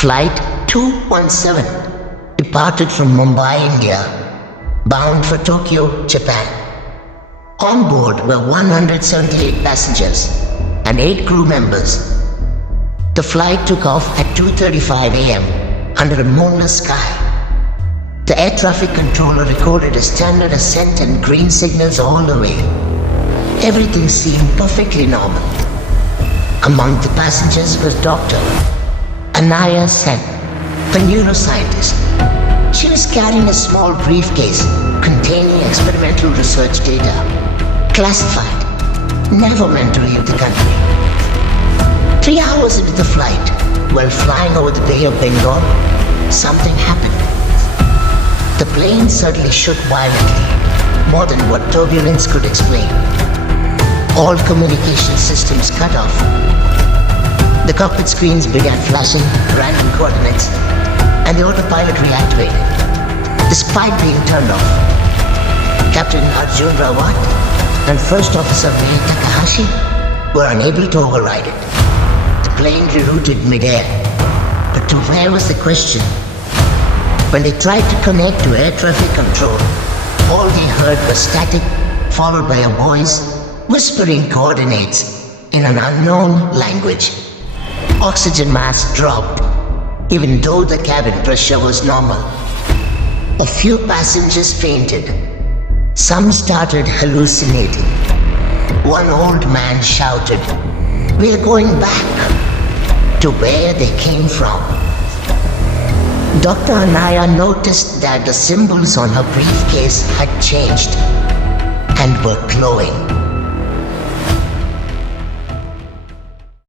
Flight 217 departed from Mumbai, India, bound for Tokyo, Japan. On board were 178 passengers and 8 crew members. The flight took off at 2:35 a.m. under a moonless sky. The air traffic controller recorded a standard ascent and green signals all the way. Everything seemed perfectly normal. Among the passengers was Dr. Anaya Sen, a neuroscientist. She was carrying a small briefcase containing experimental research data, classified, never meant to leave the country. 3 hours into the flight, while flying over the Bay of Bengal, something happened. The plane suddenly shook violently, more than what turbulence could explain. All communication systems cut off. The cockpit screens began flashing random coordinates, and the autopilot reactivated, despite being turned off. Captain Arjun Rawat and First Officer May Takahashi were unable to override it. The plane rerouted midair, but to where was the question? When they tried to connect to air traffic control, all they heard was static, followed by a voice whispering coordinates in an unknown language. Oxygen mask dropped, even though the cabin pressure was normal. A few passengers fainted. Some started hallucinating. One old man shouted, "We're going back to where they came from." Dr. Anaya noticed that the symbols on her briefcase had changed and were glowing.